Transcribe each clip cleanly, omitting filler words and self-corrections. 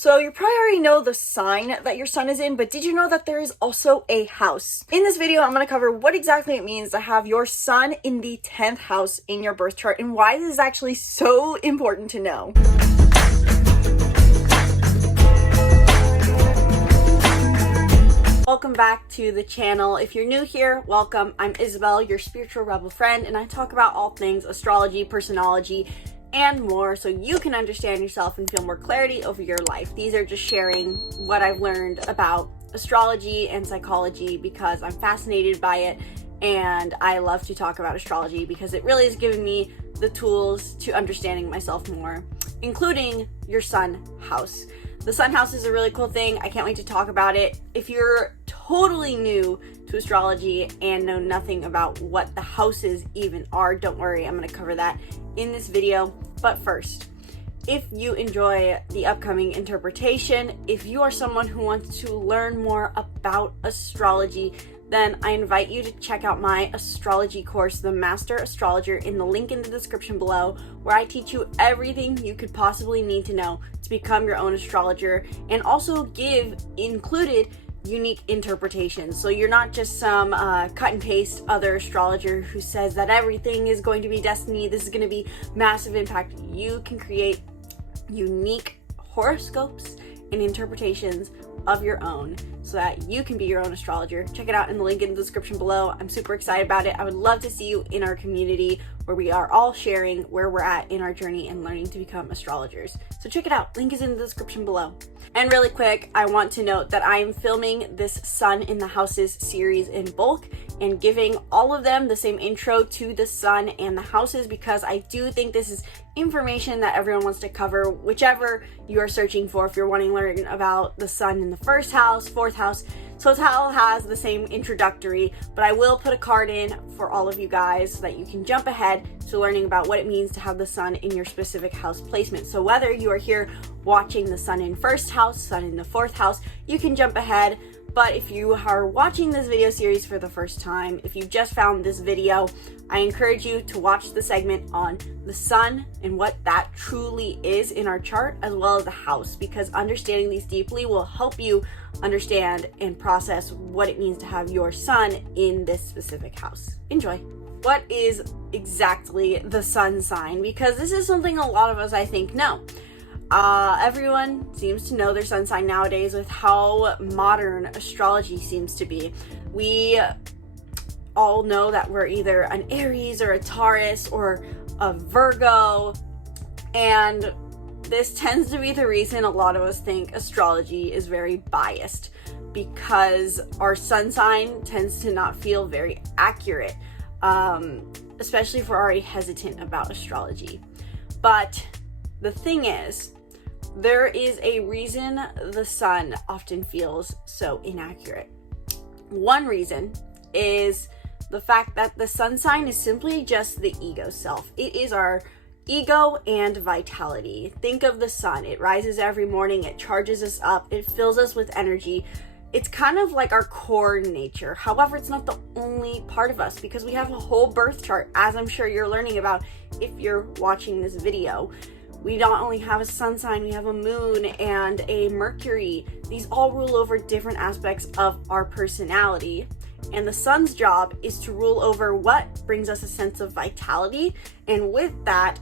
So you probably already know the sign that your sun is in, but did you know that there is also a house? In this video, I'm going to cover what exactly it means to have your sun in the 10th house in your birth chart and why this is actually so important to know. Welcome back to the channel. If you're new here, welcome. I'm Isabelle, your spiritual rebel friend, and I talk about all things astrology, personology, and more so you can understand yourself and feel more clarity over your life. These are just sharing what I've learned about astrology and psychology because I'm fascinated by it, and I love to talk about astrology because it really has given me the tools to understanding myself more, including your sun house. The sun house is a really cool thing. I can't wait to talk about it. If you're totally new to astrology and know nothing about what the houses even are, don't worry, I'm going to cover that in this video. But first, if you enjoy the upcoming interpretation, if you are someone who wants to learn more about astrology, then I invite you to check out my astrology course, The Master Astrologer, in the link in the description below, where I teach you everything you could possibly need to know to become your own astrologer and also give included unique interpretations. So you're not just some cut and paste other astrologer who says that everything is going to be destiny, this is going to be massive impact. You can create unique horoscopes and interpretations of your own so that you can be your own astrologer. Check it out in the link in the description below. I'm super excited about it. I would love to see you in our community where we are all sharing where we're at in our journey and learning to become astrologers. So check it out. Link is in the description below. And really quick, I want to note that I am filming this Sun in the Houses series in bulk and giving all of them the same intro to the sun and the houses because I do think this is information that everyone wants to cover, whichever you are searching for. If you're wanting to learn about the sun in the first house, fourth house, so it all has the same introductory, but I will put a card in for all of you guys so that you can jump ahead to learning about what it means to have the sun in your specific house placement. So whether you are here watching the sun in first house, sun in the fourth house, you can jump ahead. But if you are watching this video series for the first time, if you just found this video, I encourage you to watch the segment on the sun and what that truly is in our chart, as well as the house, because understanding these deeply will help you understand and process what it means to have your sun in this specific house. Enjoy. What is exactly the sun sign? Because this is something a lot of us, I think, know. Everyone seems to know their sun sign nowadays with how modern astrology seems to be. We all know that we're either an Aries or a Taurus or a Virgo, and this tends to be the reason a lot of us think astrology is very biased, because our sun sign tends to not feel very accurate, especially if we're already hesitant about astrology. But the thing is, there is a reason the sun often feels so inaccurate. One reason is the fact that the sun sign is simply just the ego self. It is our ego and vitality. Think of the sun. It rises every morning, it charges us up, it fills us with energy. It's kind of like our core nature. However, it's not the only part of us because we have a whole birth chart, as I'm sure you're learning about if you're watching this video. We not only have a sun sign, we have a moon and a Mercury. These all rule over different aspects of our personality. And the sun's job is to rule over what brings us a sense of vitality. And with that,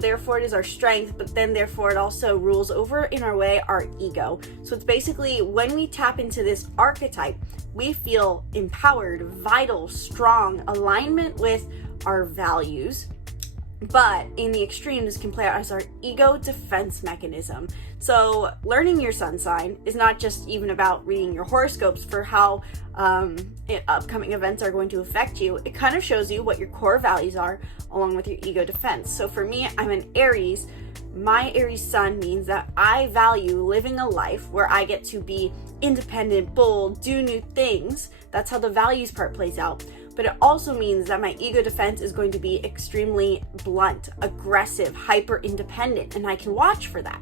therefore it is our strength, but then therefore it also rules over, in our way, our ego. So it's basically when we tap into this archetype, we feel empowered, vital, strong, alignment with our values. But in the extreme, this can play out as our ego defense mechanism. So learning your sun sign is not just even about reading your horoscopes for how upcoming events are going to affect you. It kind of shows you what your core values are along with your ego defense. So for me, I'm an Aries. My Aries sun means that I value living a life where I get to be independent, bold, do new things. That's how the values part plays out. But it also means that my ego defense is going to be extremely blunt, aggressive, hyper independent, and I can watch for that.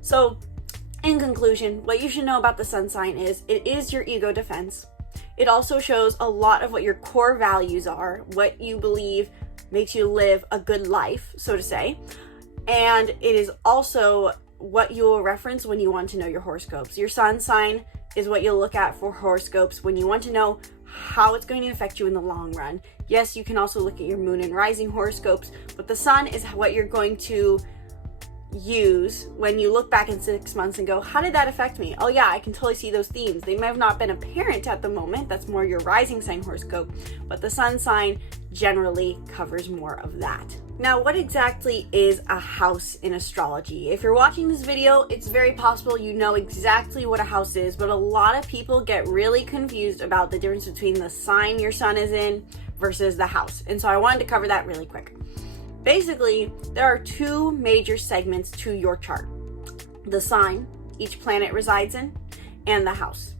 So in conclusion, what you should know about the sun sign is it is your ego defense. It also shows a lot of what your core values are, what you believe makes you live a good life, so to say. And it is also what you will reference when you want to know your horoscopes. Your sun sign is what you'll look at for horoscopes when you want to know how it's going to affect you in the long run. Yes, you can also look at your moon and rising horoscopes, but the sun is what you're going to use when you look back in 6 months and go, how did that affect me? Oh yeah, I can totally see those themes. They may have not been apparent at the moment. That's more your rising sign horoscope, but the sun sign generally covers more of that. Now, what exactly is a house in astrology? If you're watching this video, it's very possible you know exactly what a house is, but a lot of people get really confused about the difference between the sign your sun is in versus the house. And so I wanted to cover that really quick. Basically, there are two major segments to your chart: the sign each planet resides in, and the house.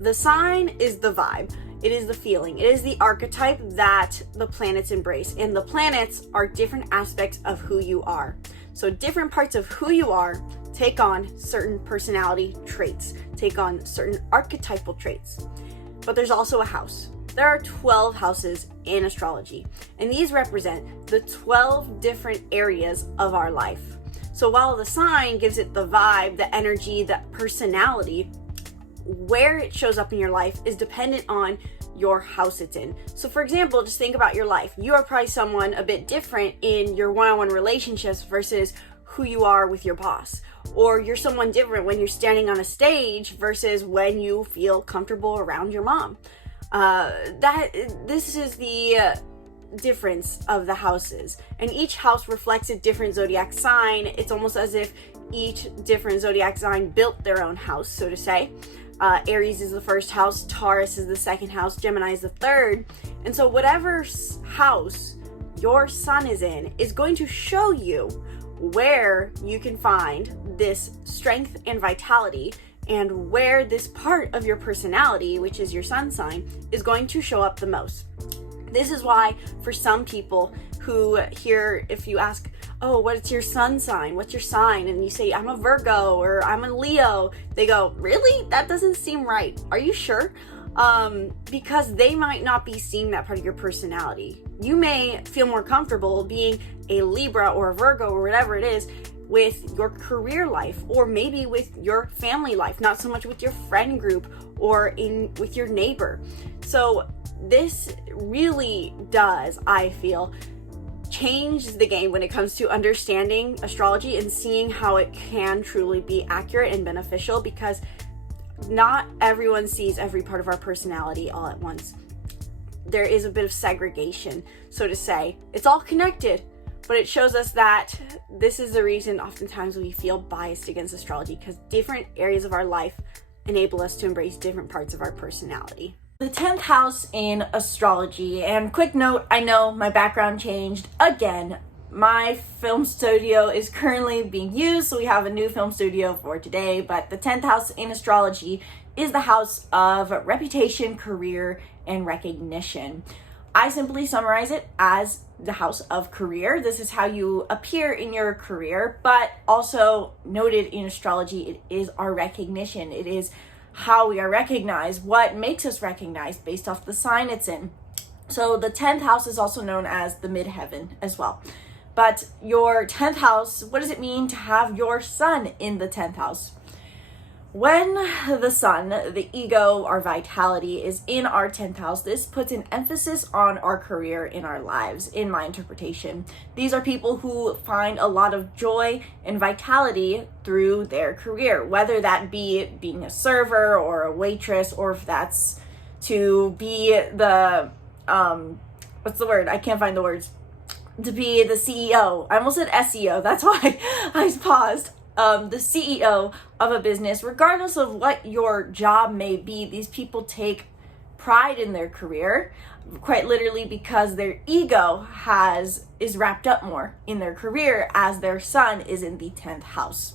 The sign is the vibe. It is the feeling. It is the archetype that the planets embrace. And the planets are different aspects of who you are. So different parts of who you are take on certain personality traits, take on certain archetypal traits. But there's also a house. There are 12 houses in astrology, and these represent the 12 different areas of our life. So while the sign gives it the vibe, the energy, the personality, where it shows up in your life is dependent on your house it's in. So for example, just think about your life. You are probably someone a bit different in your one-on-one relationships versus who you are with your boss. Or you're someone different when you're standing on a stage versus when you feel comfortable around your mom. This is the difference of the houses, and each house reflects a different zodiac sign. It's almost as if each different zodiac sign built their own house, so to say. Aries is the first house, Taurus is the second house, Gemini is the third. And so whatever house your sun is in is going to show you where you can find this strength and vitality, and where this part of your personality, which is your sun sign, is going to show up the most. This is why for some people who hear, if you ask, oh, what's your sun sign? What's your sign? And you say, I'm a Virgo or I'm a Leo. They go, really? That doesn't seem right. Are you sure? Because they might not be seeing that part of your personality. You may feel more comfortable being a Libra or a Virgo or whatever it is with your career life, or maybe with your family life, not so much with your friend group or with your neighbor. So this really does, I feel, change the game when it comes to understanding astrology and seeing how it can truly be accurate and beneficial, because not everyone sees every part of our personality all at once. There is a bit of segregation, so to say. It's all connected, but it shows us that this is the reason oftentimes we feel biased against astrology, because different areas of our life enable us to embrace different parts of our personality. The 10th house in astrology, and quick note, I know my background changed again. My film studio is currently being used, so we have a new film studio for today, but the 10th house in astrology is the house of reputation, career, and recognition. I simply summarize it as the house of career. This is how you appear in your career, but also noted in astrology, it is our recognition. It is how we are recognized, what makes us recognized based off the sign it's in. So the 10th house is also known as the midheaven as well. But your 10th house, what does it mean to have your sun in the 10th house? When the sun, the ego, our vitality is in our 10th house, this puts an emphasis on our career in our lives, in my interpretation. These are people who find a lot of joy and vitality through their career, whether that be being a server or a waitress, or if that's to be the, what's the word? I can't find the words. To be the CEO. I almost said SEO. That's why I paused. The CEO of a business, regardless of what your job may be, these people take pride in their career, quite literally because their ego is wrapped up more in their career, as their sun is in the 10th house.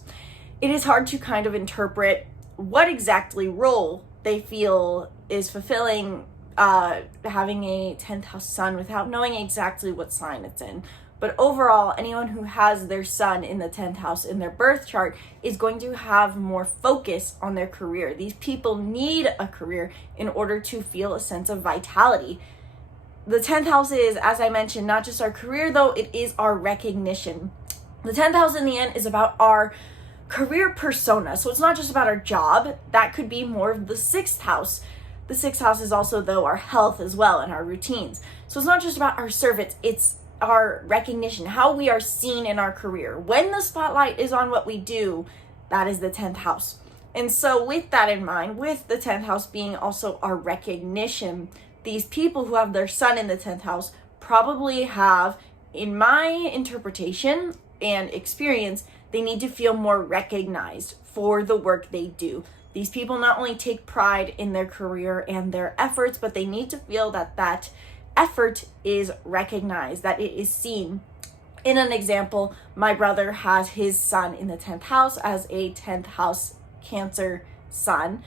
It is hard to kind of interpret what exactly role they feel is fulfilling having a 10th house sun without knowing exactly what sign it's in. But overall, anyone who has their sun in the 10th house in their birth chart is going to have more focus on their career. These people need a career in order to feel a sense of vitality. The 10th house is, as I mentioned, not just our career though, it is our recognition. The 10th house in the end is about our career persona. So it's not just about our job. That could be more of the 6th house. The 6th house is also, though, our health as well and our routines. So it's not just about our service, it's our recognition, how we are seen in our career. When the spotlight is on what we do, that is the 10th house. And so with that in mind, with the 10th house being also our recognition, these people who have their sun in the 10th house probably have, in my interpretation and experience, they need to feel more recognized for the work they do. These people not only take pride in their career and their efforts, but they need to feel that that effort is recognized, that it is seen. In an example, my brother has his sun in the 10th house as a 10th house Cancer sun,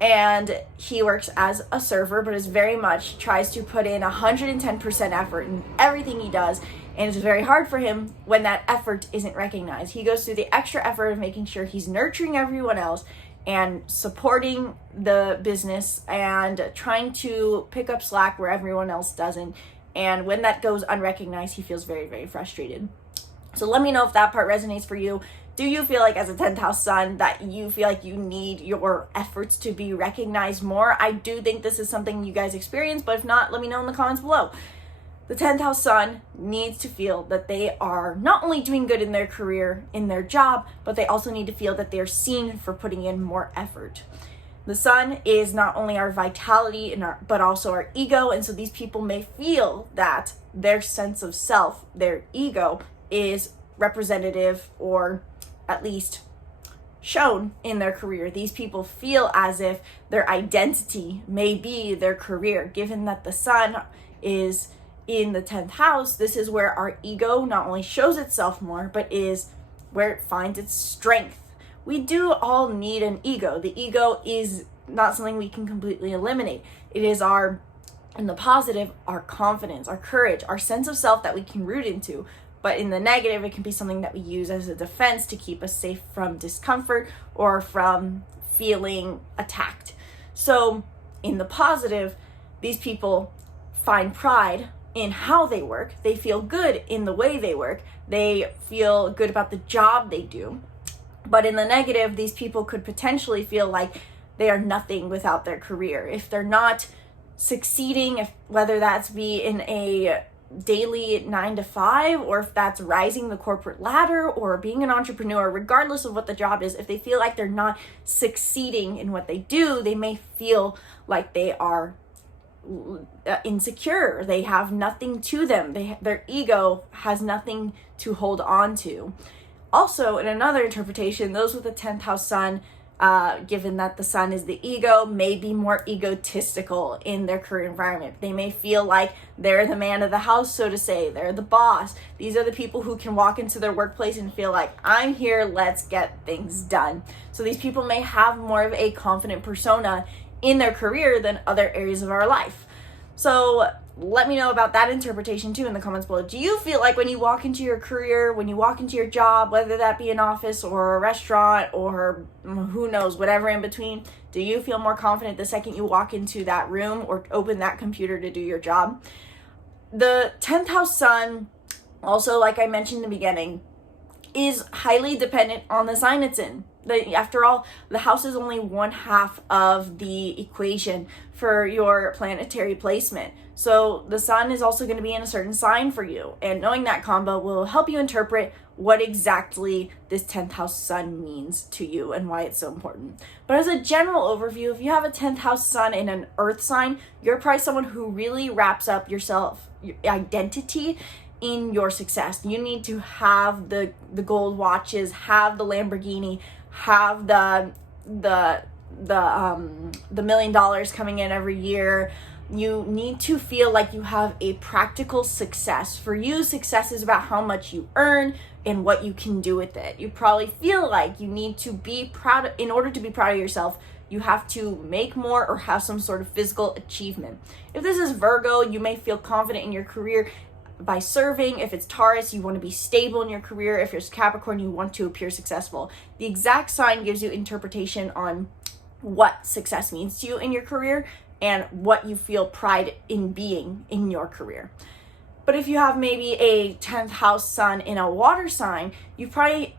and he works as a server, but is very much tries to put in 110% effort in everything he does, and it's very hard for him when that effort isn't recognized. He goes through the extra effort of making sure he's nurturing everyone else and supporting the business and trying to pick up slack where everyone else doesn't. And when that goes unrecognized, he feels very, very frustrated. So let me know if that part resonates for you. Do you feel like as a 10th house sun that you feel like you need your efforts to be recognized more? I do think this is something you guys experience, but if not, let me know in the comments below. The 10th house sun needs to feel that they are not only doing good in their career, in their job, but they also need to feel that they're seen for putting in more effort. The sun is not only our vitality but also our ego, and so these people may feel that their sense of self, their ego, is representative or at least shown in their career. These people feel as if their identity may be their career. Given that the sun is in the 10th house, this is where our ego not only shows itself more, but is where it finds its strength. We do all need an ego. The ego is not something we can completely eliminate. It is our, in the positive, our confidence, our courage, our sense of self that we can root into. But in the negative, it can be something that we use as a defense to keep us safe from discomfort or from feeling attacked. So in the positive, these people find pride in how they work. They feel good in the way they work. They feel good about the job they do. But in the negative, these people could potentially feel like they are nothing without their career. If they're not succeeding, whether that's be in a daily 9 to 5, or if that's rising the corporate ladder or being an entrepreneur, regardless of what the job is, if they feel like they're not succeeding in what they do, they may feel like they are insecure. They have nothing to them. Their ego has nothing to hold on to. Also, in another interpretation, those with a 10th house sun, given that the sun is the ego, may be more egotistical in their career environment. They may feel like they're the man of the house, so to say. They're the boss. These are the people who can walk into their workplace and feel like, I'm here, let's get things done. So these people may have more of a confident persona in their career than other areas of our life. So let me know about that interpretation too in the comments below. Do you feel like when you walk into your career, when you walk into your job, whether that be an office or a restaurant or who knows, whatever in between, do you feel more confident the second you walk into that room or open that computer to do your job? The 10th house sun, also, like I mentioned in the beginning, is highly dependent on the sign it's in. After all, the house is only one half of the equation for your planetary placement. So the sun is also going to be in a certain sign for you. And knowing that combo will help you interpret what exactly this 10th house sun means to you and why it's so important. But as a general overview, if you have a 10th house sun in an earth sign, you're probably someone who really wraps up yourself, your identity, in your success. You need to have the gold watches, have the Lamborghini, have the $1 million coming in every year. You need to feel like you have a practical success. For you, success is about how much you earn and what you can do with it. You probably feel like you need to be proud. In order to be proud of yourself, you have to make more or have some sort of physical achievement. If this is Virgo, you may feel confident in your career by serving. If it's Taurus, you want to be stable in your career. If it's Capricorn, you want to appear successful. The exact sign gives you interpretation on what success means to you in your career and what you feel pride in being in your career. But if you have maybe a 10th house sun in a water sign, you probably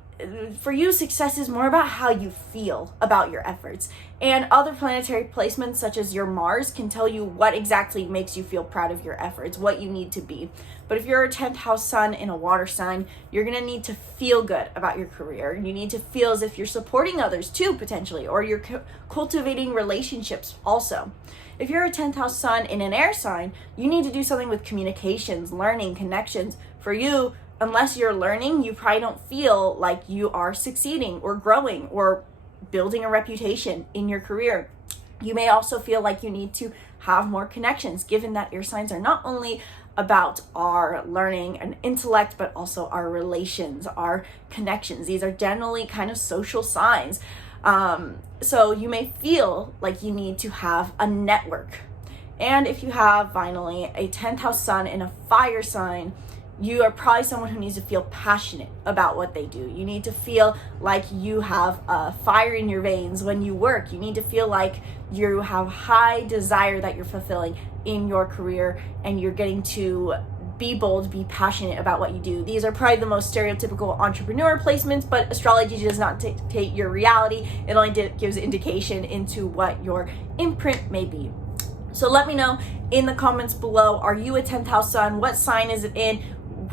for you, success is more about how you feel about your efforts. And other planetary placements, such as your Mars, can tell you what exactly makes you feel proud of your efforts, what you need to be. But if you're a 10th house sun in a water sign, you're going to need to feel good about your career. You need to feel as if you're supporting others too, potentially, or you're cultivating relationships also. If you're a 10th house sun in an air sign, you need to do something with communications, learning, connections. For you, unless you're learning, you probably don't feel like you are succeeding or growing or building a reputation in your career. You may also feel like you need to have more connections, given that air signs are not only about our learning and intellect, but also our relations, our connections. These are generally kind of social signs. So you may feel like you need to have a network. And if you have, finally, a 10th house sun in a fire sign, you are probably someone who needs to feel passionate about what they do. You need to feel like you have a fire in your veins when you work. You need to feel like you have high desire that you're fulfilling in your career, and you're getting to be bold, be passionate about what you do. These are probably the most stereotypical entrepreneur placements, but astrology does not dictate your reality. It only gives indication into what your imprint may be. So let me know in the comments below, are you a 10th house sun? What sign is it in?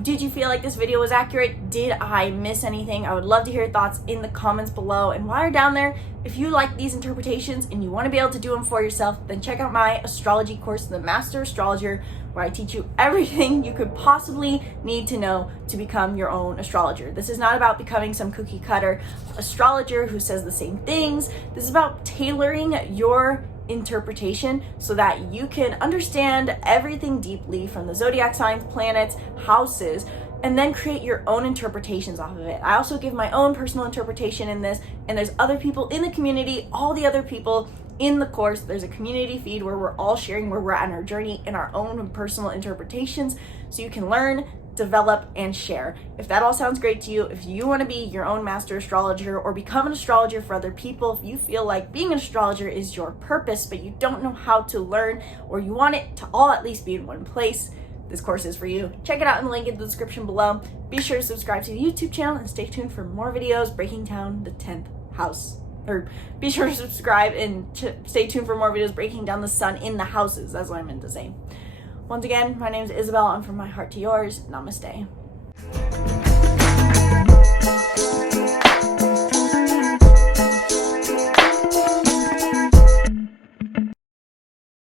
Did you feel like this video was accurate? Did I miss anything? I would love to hear your thoughts in the comments below. And while you're down there, if you like these interpretations and you want to be able to do them for yourself, then check out my astrology course, The Master Astrologer, where I teach you everything you could possibly need to know to become your own astrologer. This is not about becoming some cookie cutter astrologer who says the same things. This is about tailoring your interpretation so that you can understand everything deeply from the zodiac signs, planets, houses, and then create your own interpretations off of it. I also give my own personal interpretation in this, and there's other people in the community, all the other people in the course. There's a community feed where we're all sharing where we're at in our journey in our own personal interpretations, so you can learn, develop, and share. If that all sounds great to you, if you want to be your own master astrologer or become an astrologer for other people, if you feel like being an astrologer is your purpose but you don't know how to learn, or you want it to all at least be in one place, this course is for you. Check it out in the link in the description below. Be sure to subscribe to the YouTube channel and stay tuned for more videos breaking down the 10th house. Or be sure to subscribe and stay tuned for more videos breaking down the sun in the houses. That's what I meant to say. Once again, my name is Isabelle, and from my heart to yours, namaste.